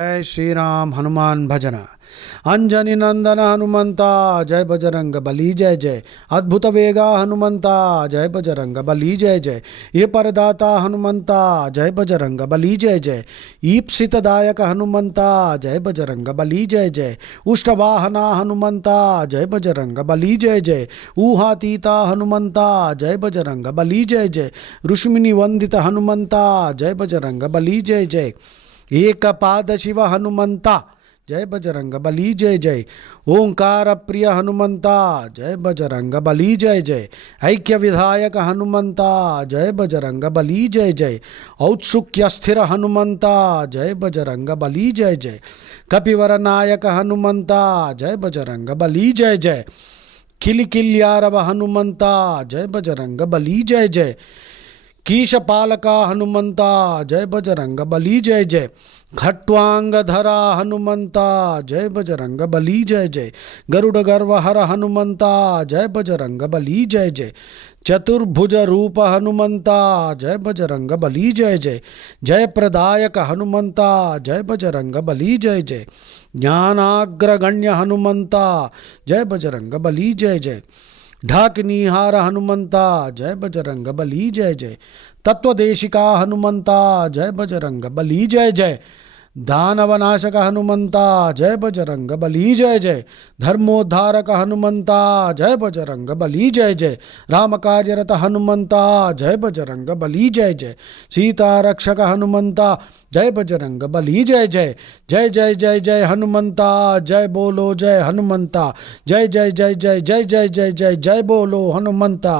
जय श्री राम हनुमान भजन। अंजनी नंदन हनुमंता जय बजरंग बली जय जय। अद्भुत वेगा हनुमंता जय बजरंग बली जय जय। ये परदाता हनुमंता जय बजरंग बली जय जय। ईप्सितदायक हनुमंता जय बजरंग बली जय जय। उष्टवाहना हनुमंता जय बजरंग बली जय जय। ऊहातीता हनुमंता जय बजरंग बली जय जय। ऋषिमुनि वंदित हनुमंता जय बजरंग बली जय जय। एक पाद शिव हनुमंता जय बजरंग बली जय जय। ओंकार प्रिय हनुमंता जय बजरंग बली जय जय। ऐक्य विधायक हनुमंता जय बजरंग बली जय जय। औत्सुक्य स्थिर हनुमंता जय बजरंग बली जय जय। कपिवर नायक हनुमंता जय बजरंग बली जय जय। किलिकिल्यारव हनुमंता जय बजरंग बली जय जय। कीश पालका हनुमंता जय बजरंग बली जय जय। खट्वांग धरा हनुमंता जय बजरंग बली जय जय। गरुड़ गर्वहर हनुमंता जय बजरंग बली जय जय। चतुर्भुज रूप हनुमंता जय बजरंग बली जय जय। जय प्रदायक हनुमंता जय बजरंग बली जय जय। ज्ञानाग्रगण्य हनुमंता जय बजरंग बली जय जय। ढाकनिहार हनुमंता जय बजरंग बली जय जय। तत्वदेशिका हनुमंता जय बजरंग बली जय जय। दानवनाशक हनुमंता जय बजरंग बली जय जय। धर्मोद्धारक हनुमंता जय बजरंग बली जय जय। राम कार्यरत हनुमंता जय बजरंग बली जय जय। सीता रक्षक हनुमंता जय बजरंग बली जय जय। जय जय जय जय हनुमंता जय बोलो जय हनुमंता। जय जय जय जय जय जय जय जय जय बोलो हनुमंता।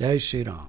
जय श्री राम।